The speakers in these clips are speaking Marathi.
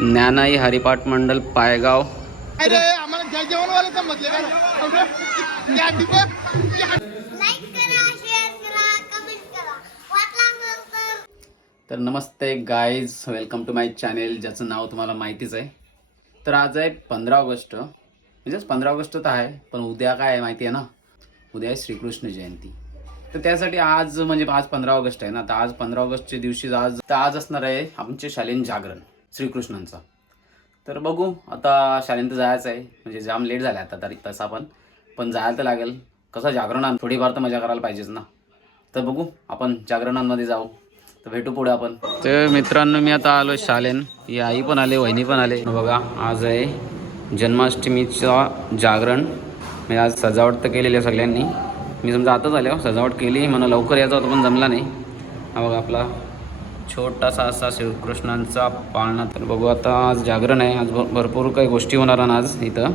ज्ञानाई हरिपाठ मंडल पायगाव. अरे आम्हाला जय जेवणवाले समजले का या डिब्या लाईक करा शेअर करा कमेंट करा. वाटला असेल तर तर नमस्ते guys welcome to my channel ज्याचं नाव तुम्हाला माहितीच आहे. तर आज आहे पंधरा ऑगस्ट. म्हणजेच पंधरा ऑगस्ट तर आहे पण उद्या काय आहे माहिती आहे ना? उद्या आहे श्रीकृष्ण जयंती. तर त्यासाठी आज म्हणजे आज पंधरा ऑगस्ट आहे ना? तर आज पंधरा ऑगस्टच्या दिवशी आज तर आज असणार आहे आमचे शालीन जागरण. श्रीकृष्णांचा. तर बघू आता शाळेंत जायचं आहे. म्हणजे जाम लेट झालं आता तरी तसा पण. पण जायला तर लागेल. कसं जागरणात थोडीफार तर मजा करायला पाहिजेच ना. तर बघू आपण जागरणांमध्ये जाऊ. तर भेटू पुढे आपण. तर मित्रांनो मी आता आलो शालेन ही आई पण आले वहिनी पण आले. बघा आज आहे जन्माष्टमीचा जागरण. म्हणजे आज सजावट तर केलेली आहे सगळ्यांनी. मी समजा आताच आलो सजावट केली म्हणून लवकर यायचं होतं पण जमला नाही. हा बघा आपला छोटासा असा श्रीकृष्णांचा पाळणा. तर बघू आता आज जागरण आहे. आज भरपूर काही गोष्टी होणार आज इथं.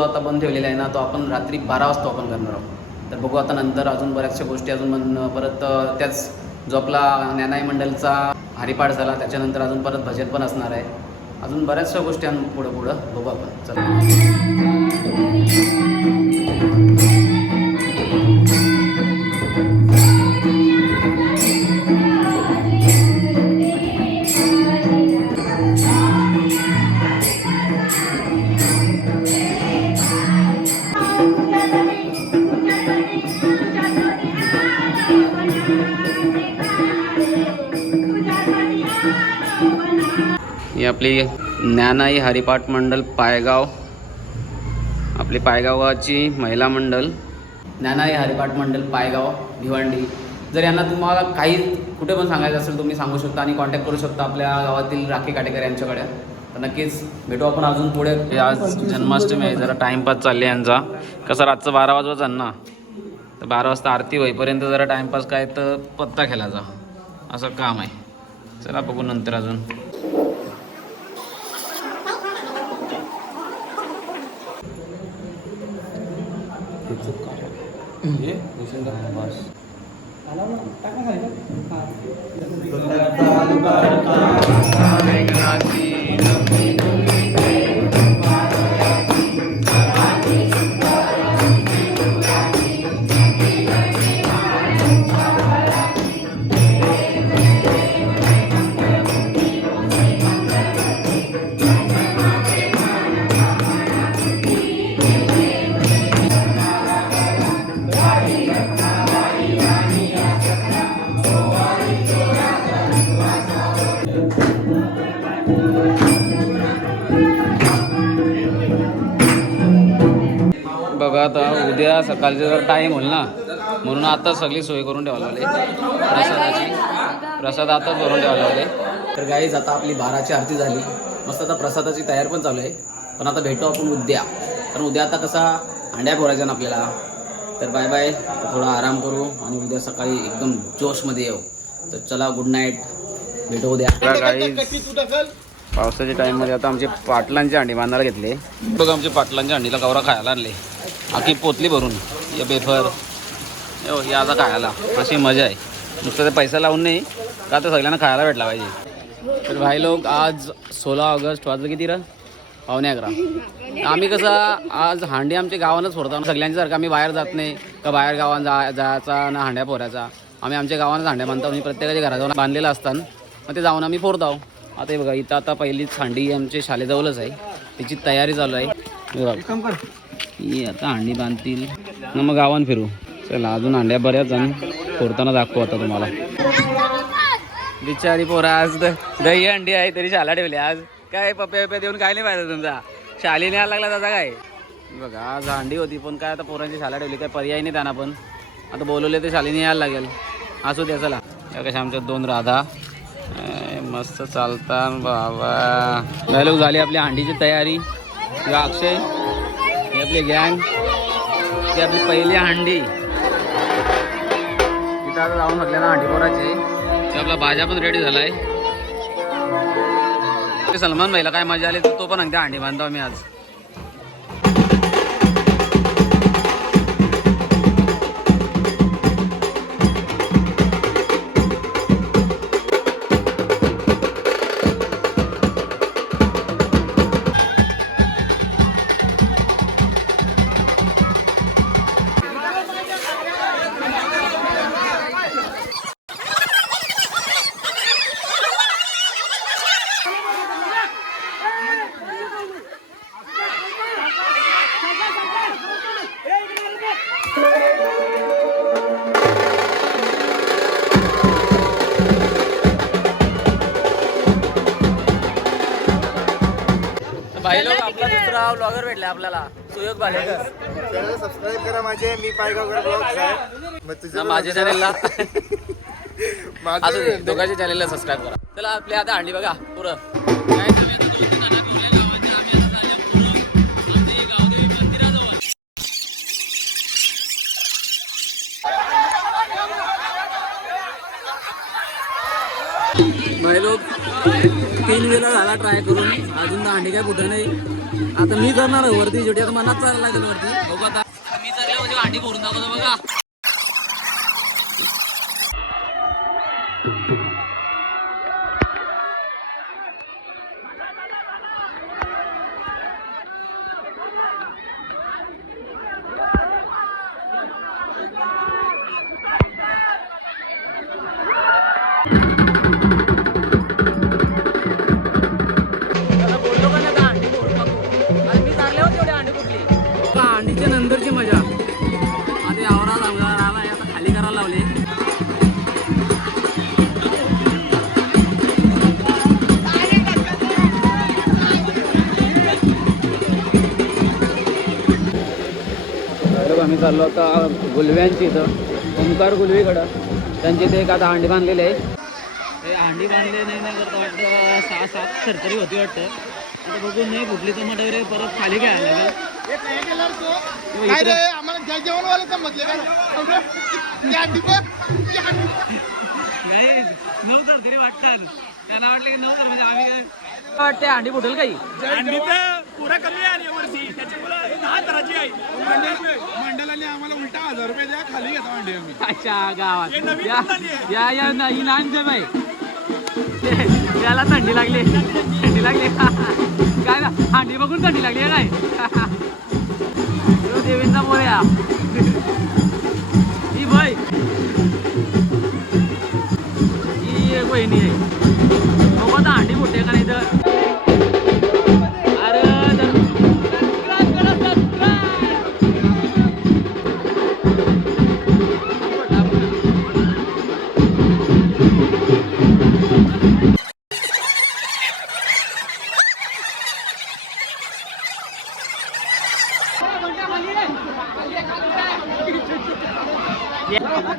जो आता बंद ठेवलेला आहे ना तो आपण रात्री बारा वाजता ओपन करणार आहोत. तर बघू आता नंतर अजून बऱ्याचशा गोष्टी अजून मन परत त्याच जो आपला ज्ञानाई मंडलचा हरिपाठ झाला त्याच्यानंतर अजून परत भजन पण असणार आहे. अजून बऱ्याचशा गोष्टी पुढं पुढं बघू आपण. चला. आपली ज्ञानाई हरिपाठ मंडल पायगाव आपली पायगावाची महिला मंडल. ज्ञानाई हरिपाठ मंडल पायगाव भिवंडी. जर यांना तुम्हाला काही कुठे पण सांगायचं असेल तुम्ही सांगू शकता आणि कॉन्टॅक्ट करू शकता आपल्या गावातील राखी काटेकर यांच्याकडे. तर नक्कीच भेटू आपण अजून पुढे. आज जन्माष्टमी आहे जरा टाईमपास चालले यांचा. कसं रातचं बारा वाजवाच ना तर बारा वाजता आरती होईपर्यंत जरा टाईमपास काय तर पत्ता खेळायचा. असं काम आहे. चला बघू नंतर अजून. बघा सकाळचे जर टाईम होईल ना म्हणून आता सगळी सोय करून ठेवायला लागले. प्रसादाची. प्रसाद आताच करून ठेवायला लागले. तर गाईज आता आपली बाराची आरती झाली. मस्त आता प्रसादाची तयार पण चालू आहे. पण आता भेटू आपण उद्या. कारण उद्या आता कसा हांड्या फोरायच्या ना आपल्याला. तर बाय बाय थोडा आराम करू आणि उद्या सकाळी एकदम जोशमध्ये येऊ. तर चला गुड नाईट भेटू उद्या. पावसाच्या टाईममध्ये आता आमचे पाटलांची अंडी बांधायला घेतले. बघा आमचे पाटलांच्या अंडीला गौरा खायला आणले. आखी पोतली भरून. या पेपर हो या आता खायला. अशी मजा आहे. नुसतं ते पैसा लावून नाही का तर सगळ्यांना खायला भेटला पाहिजे. तर भाई लोक आज सोळा ऑगस्ट वाजलं किती र? पावणे अकरा. आम्ही कसं आज हांडी आमच्या गावानंच फोडतो. सगळ्यांच्यासारखं आम्ही बाहेर जात नाही. का बाहेर गावात जा जायचा ना हांड्या फोरायचा आम्ही आमच्या गावानंच हांड्या बांधतो. आणि प्रत्येकाच्या घरात जाऊन बांधलेलं असतात मग ते जाऊन आम्ही फोडतो आता हे बघा इथं आता पहिलीच हांडी आमच्या शाळेजवळच आहे. तिची तयारी चालू आहे. ही आता अंडी बांधतील. न मग गावान फिरू. चला अजून अंड्या बऱ्याच जण फोडताना दाखवू आता तुम्हाला. बिचारी पोरा आज द- दही अंडी आहे तरी शाला ठेवली आज. काय पप्प्या पप्या देऊन काय नाही पाहिजे तुमचा? शालीने यायला लागला दादा काय? बघा आज अंडी होती पण काय आता पोरांची शाला ठेवली काय पर्याय नाही त्यांना पण. आता बोलवले तर शालीने यायला लागेल. असू द्या चला. या कशा आमच्या दोन राधा. मस्त चालतात बाबा. लोक झाली आपली अंडीची तयारी. अक्षय ही आपली गँग ती आपली पहिली हंडी. तिथं आता जाऊन म्हटलं ना हंडी पोराची ते आपला भाज्या पण रेडी झालाय. ते सलमान भाईला काय मजा आली? तर तो पण अगदी हंडी बांधतो मी आज. भेटला आपल्याला. सुयोग भालेकर सबस्क्राईब करा माझे. मी पायगावकर ब्लॉग्स आहे. मग ना तुझं माझ्या चॅनेलला माझं दोघांच्या चॅनेलला सबस्क्राईब करा. चला आपली आता अंडी बघा पुरं. काय तीन वेळा झाला ट्राय करून. अजून अंडी काय कुठं नाही. आता मी करणार वरती. शेवटी आता मनात चालायला लागेल वरती बघू आता. मी चालल्या म्हणजे अंडी भरून दाखवतो बघा. आम्ही चाललो आता गुलव्यांची इथं ओंकार गुलवीकडं. त्यांची इथे एक आता अंडी बांधलेली आहे. हे अंडी बांधले नाही नाही करता वाटतं. सहा सात सरतरी होती वाटतं. आता बघून नाही कुठली टमाटर वगैरे परत खाली घ्यायला हे काय तू? नाही नऊ सरतरी वाटतात. त्यांना वाटलं की नऊ तर म्हणजे आम्ही काय वाटते अंडी फुटेल काही अंडी तर पुरा कमी आहे यावर्षी. त्याच्यामुळे दहा तराची आहे. उलटा हजार रुपये द्या खाली घेतो अंडी आम्ही. अच्छा गावात. हे नवीन या आहे. या या नाही नांद बाई. याला थंडी लागली. थंडी लागली. काय ना अंडी बघून थंडी लागली आहे काय? तो देवींचा मोर्या ही. बाई. ही एक वहिनी आहे. बघू आता अंडी मोठे का नाही तर.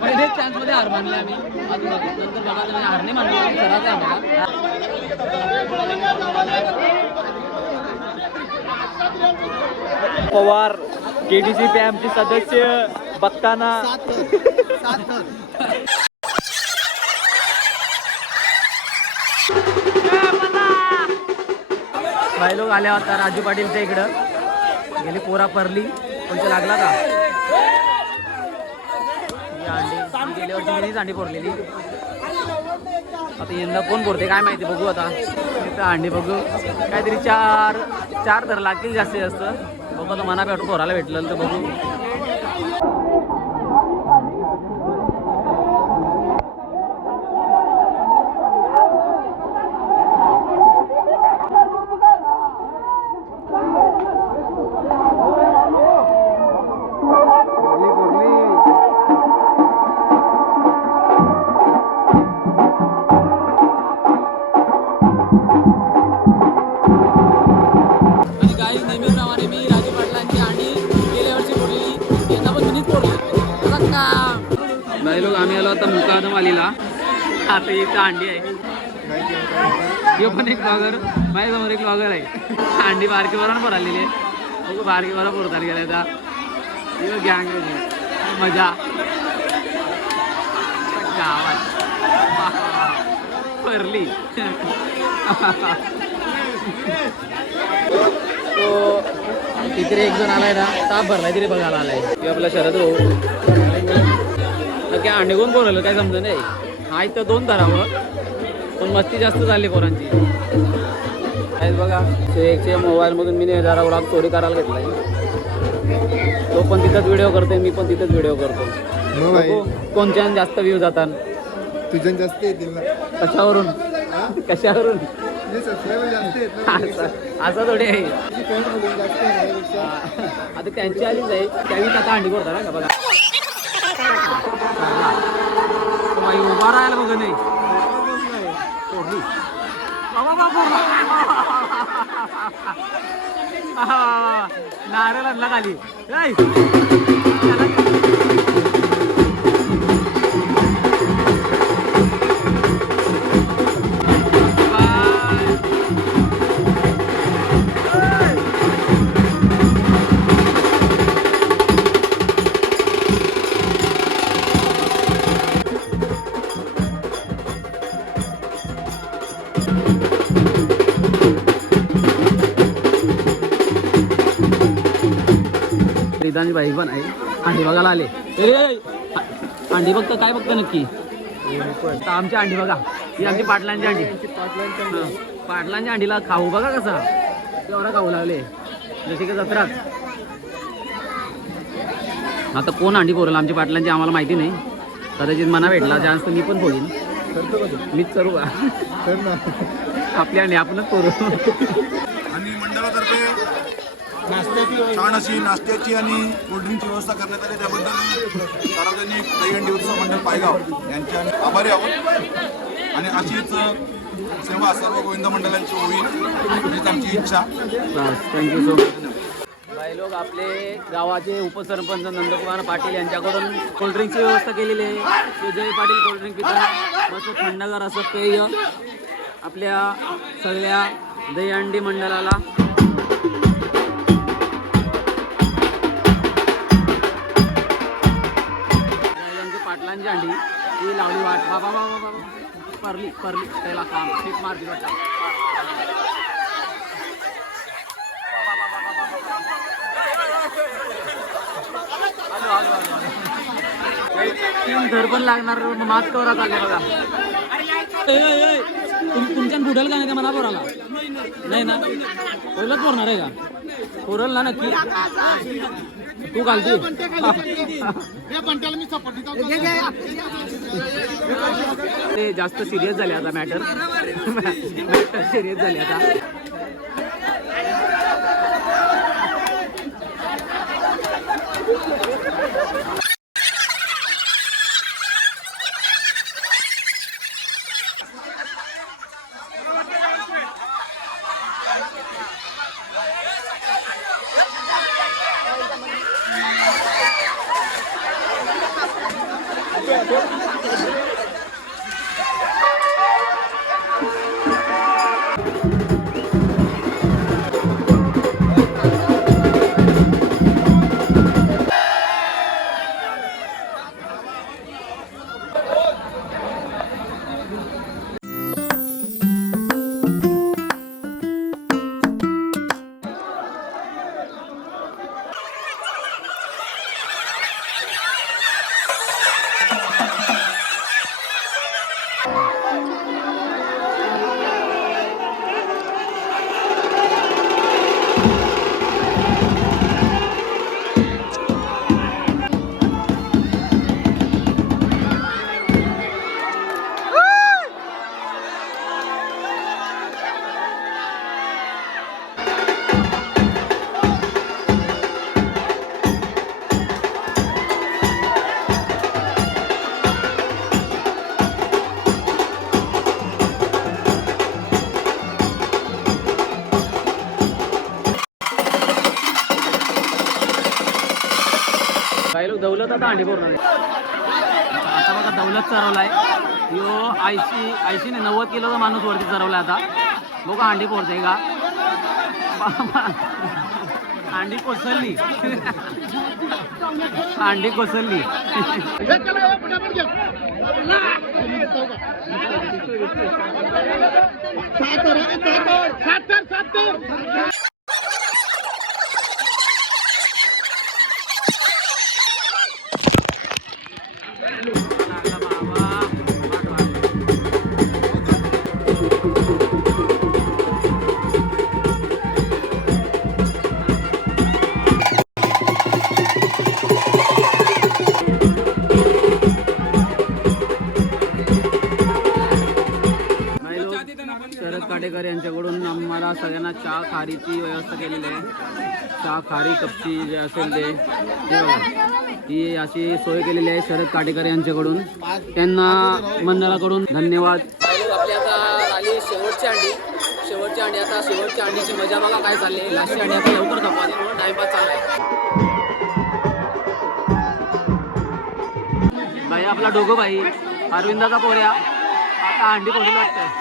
पहिले चान्समध्ये हार मानले आम्ही. नंतर बघा तर हार नाही मानले चढायचं आम्हाला. पवार केडीसी पॅमचे सदस्य बघताना. काही लोक आल्या होता राजू पाटीलच्या इकडं. गेली पोरा परली कोणत्या लागला का? अंडी ही गेल्या अंडी फोडलेली आता यंदा कोण फोडते काय माहिती बघू आता. इथं अंडी बघू. काहीतरी चार चार तर लागतील जास्तीत जास्त. बघू आता मना भेटू पोराला भेटलं तर बघू. नाही लोक आम्ही आलो आता मुकादम आलेला आता इथं अंडी आहे. यो पण एक ब्लॉगर माझ्यासमोर एक ब्लॉगर आहे. अंडी बारकी बरोबर पण आलेली आहे. बघू बारकी बरोबर पोरतात गेल्या आता यो गँग मजा. गावात. परली. तो तिकडे एक जण आलाय ना ताप भरलाय तरी बघायला आलाय. की आपला शरद भाऊ. नक्की अंडे कोण बोलवलं काय समजा नाही. हा इथं दोन धरावं पण मस्ती जास्त झाली पोरांची. आहेत बघा एकशे मोबाईलमधून मी नाही जरा व्लॉग चोरी करायला घेतलाय. तो पण तिथंच व्हिडिओ करतोय मी पण तिथंच व्हिडिओ करतो कोणच्या जास्त व्ह्यू जातात. तुझ्या जास्त येतील ना. कशावरून? कशावरून? असं थोडी आहे. आता त्यांची आलीच आहे. त्यावेळी आता अंडी करतात ना का? बघा. तो बाई उभा बघ नाही सोडली. नारळ आणला खाली रिदानी बाई पण आहे. अंडी बघायला आले. अंडी बघतं काय बघतं नक्की? आमची अंडी बघा. ही आमची पाटलांची अंडी. पाटलांच्या अंडीला खाऊ बघा कसा. तेवढा खाऊ लागले. जसे की जत्राच आता कोण अंडी पोरल आमची पाटलांची आम्हाला माहिती नाही. कदाचित मना भेटला. जास्त मी पण तू? मीच करू का? आपली अंडी आपणच पोरू. आणि छान अशी नाश्त्याची आणि कोल्ड्रिंकची व्यवस्था करण्यात आली. त्याबद्दल सार्वजनिक दहीहंडी उत्सव मंडळ पायगाव यांचे आम्ही आभारी आहोत. आणि अशीच सेवा सर्व गोविंद मंडळांची होईल हीच आमची इच्छा. थँक्यू सो मच बाई लोक आपले गावाचे उपसरपंच नंदकुमार पाटील यांच्याकडून कोल्ड्रिंकची व्यवस्था केलेली आहे. सुजय पाटील कोल्ड्रिंक पिताना मस्त थंडगार असं पेय आपल्या सगळ्या दहीहंडी मंडळाला वाट. बाबा बाबा बाबा परली परली. त्याला काम. ठीक मार दिलं तीन घर पण लागणार मात कवरात आले बघा. तुमच्या बुडल का नाही का मला पोराला नाही ना? पहिलंच पोरणार आहे का? पोरल ना नक्की. तू घालते. सपोर्ट ते जास्त सिरियस झाले आता मॅटर मॅटर सिरियस झाले आता. दौलत आता अंडीपूर्ण आता बघा दौलत चरवलाय. यो ऐंशी ऐंशी ने नव्वद किलोचा माणूस वरती चरवला आता. बघा अंडी पोरते का? अंडी कोसळली. अंडी कोसळली. हे चला काटेकर यांच्याकडून आम्हाला सगळ्यांना चहा खारीची व्यवस्था केलेली आहे. चहा खारी कपची जे असेल ते. हे अशी सोय केलेली आहे शरद काटेकर यांच्याकडून. त्यांना मंडळाकडून धन्यवाद. आपली आता आली शेवटची अंडी. शेवटची अंडी. आता शेवटच्या अंडीची मजा बघा काय चालली. लास्टची अंडी आता लवकर खपाली म्हणून टाइमपास चाललाय भाई आपला डोगो भाई अरविंदाचा पोऱ्या. आता अंडी पडू लागतंय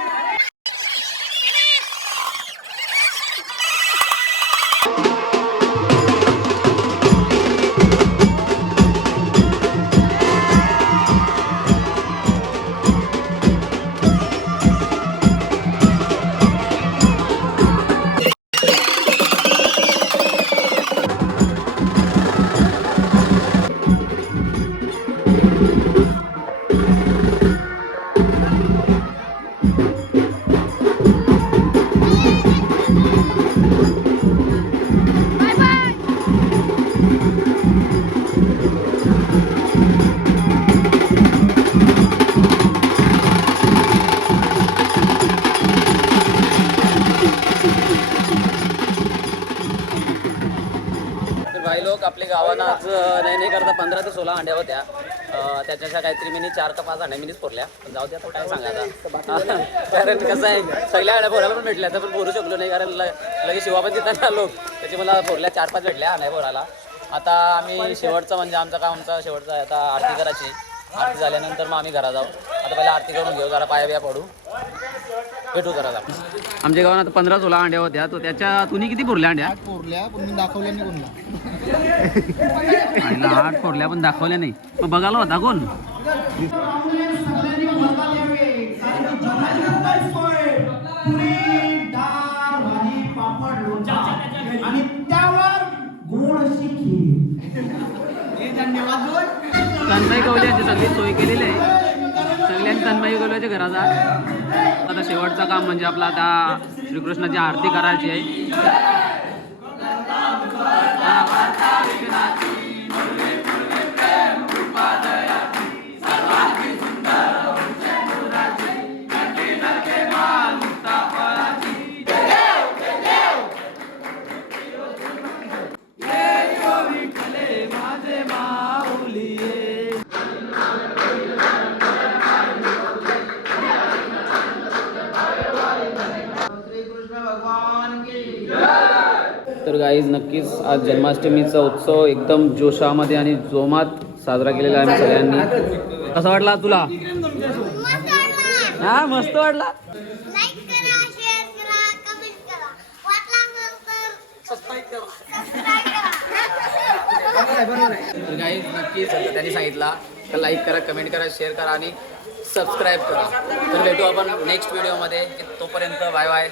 अं, त्याच्याच्या काहीतरी मिनी चार का पाच मिनीच पोरल्या. पण जाऊ द्या तो काय सांगायचा कारण कसं आहे सगळ्या अंड्या पोराला पण भेटल्या तर पण पोरू शकलो नाही कारण ल- लगेच शिवा पण तिथं आलो. त्याची मला पोरल्या चार पाच भेटल्या अंड्या पोराला. आता आम्ही शेवटचं म्हणजे आमचं काम आमचा शेवटचा आहे आता आरती करायची. आरती झाल्यानंतर मग आम्ही घरा जाऊ. आता पहिला आरती करून घेऊ जरा पाया बिया पडू. भेटू जरा आमच्या गावात आता पंधरा सोळा अंड्या होत्या तो त्याच्या तुम्ही किती पुरल्या अंड्या? पोरल्या पण मी दाखवल्या नाही कोणला. आईला आठ फोडल्या पण दाखवल्या नाही. मग बघायला होता कोण? आणि त्यावर गोड अशी तन्मय कवल्याची सगळी सोय केलेली आहे. सगळ्यांनी तन्मय कवल्याच्या घराचा आता शेवटचं काम म्हणजे आपला आता श्रीकृष्णाची आरती करायची आहे. तर गाईज नक्कीच आज जन्माष्टमीचा उत्सव एकदम जोशामध्ये आणि जोमात साजरा केलेला आहे सगळ्यांनी. कसा वाटला तुला? हा मस्त वाटला? लाईक करा शेअर करा कमेंट करा. वाटला असेल तर सबस्क्राईब करा. तर गाईज नक्कीच त्यांनी सांगितला. तर लाईक करा कमेंट करा शेअर करा आणि सबस्क्राईब करा. तर भेटू आपण नेक्स्ट व्हिडिओमध्ये तोपर्यंत बाय बाय